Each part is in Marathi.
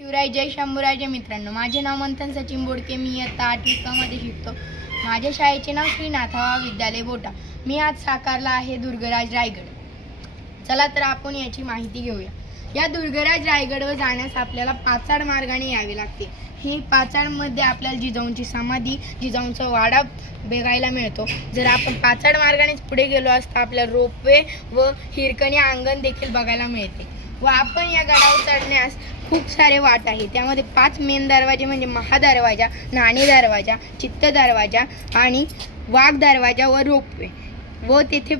शिवराय जय शंभूराय जय मित्रांनो, माझे नाव मंथन सचिन बोडके. मी इयत्ता 8वी क मध्ये शिकतो. माझ्या शाळेचे नाव श्री नाथावा विद्यालय बोटा. मी आज साकारला आहे दुर्गराज रायगड. चला तर आपण याची माहिती घेऊया. या दुर्गराज रायगडवर जाण्यास आपल्याला पाचाड मार्गाने यावे लागते. ही पाचाडमध्ये आपल्याला जिजाऊंची समाधी, जिजाऊंचा वाडा बघायला मिळतो. जर आपण पाचाड मार्गाने पुढे गेलो असता आपल्याला रोपवे व हिरकणी अंगण देखील बघायला मिळते. व आपण या गडावर चढण्यास खूप सारे वाट आहे. त्यामध्ये 5 मेन दरवाजे म्हणजे महादरवाजा, नाणे दरवाजा, चित्त दरवाजा आणि वाघ दरवाजा व रोपवे व तेथे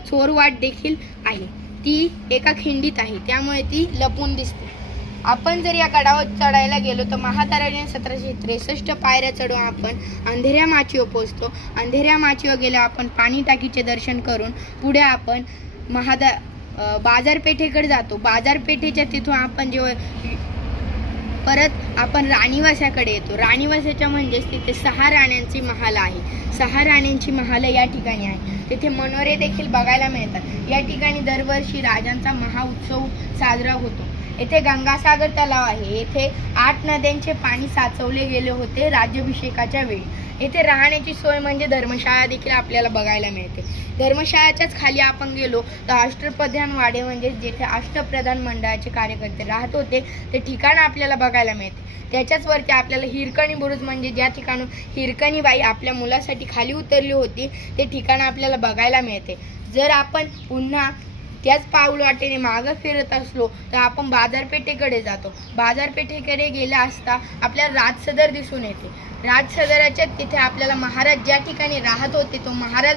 चोर वाट देखील आहे. ती एका खिंडीत आहे, त्यामुळे ती लपून दिसते. आपण जर या गडावर चढायला गेलो तर महाताराने 1763 पायऱ्या चढून आपण अंधेऱ्या माचीवर पोहोचतो. अंधेऱ्या माचीवर गेल्या आपण पाणी टाकीचे दर्शन करून पुढे आपण बाजारपेठेकडे जातो. बाजारपेठेच्या तिथून आपण परत आपण राणीवासाकडे येतो. राणीवासाच्या म्हणजेच तिथे 6 राण्यांची महाल आहे. 6 राण्यांची महाल या ठिकाणी आहे. तिथे मनोरे देखील बघायला मिळतात. या ठिकाणी दरवर्षी राजांचा महाउत्सव साजरा होतो. येथे गंगासागर तलाव आहे. येथे 8 नद्यांचे पाणी साचवले गेले होते राज्याभिषेकाच्या वेळी. येथे राहण्याची सोय म्हणजे धर्मशाळा देखील आपल्याला बघायला मिळते. धर्मशाळाच्याच खाली आपण गेलो तर अष्टप्रधान वाडे म्हणजे जेथे अष्टप्रधान मंडळाचे कार्यकर्ते राहत होते ते ठिकाण आपल्याला बघायला मिळते. त्याच्याच वरती आपल्याला हिरकणी बुरुज म्हणजे ज्या ठिकाणून हिरकणी बाई आपल्या मुलासाठी खाली उतरली होती ते ठिकाण आपल्याला बघायला मिळते. जर आपण पुन्हा त्याच पाऊल वाटेने मागं फिरत असलो तर आपण बाजारपेठेकडे जातो. बाजारपेठेकडे गेल्या असता आपल्याला राजसदर दिसून येते. राजसदराच्या तिथे आपल्याला महाराज ज्या ठिकाणी राहत होते तो महाराज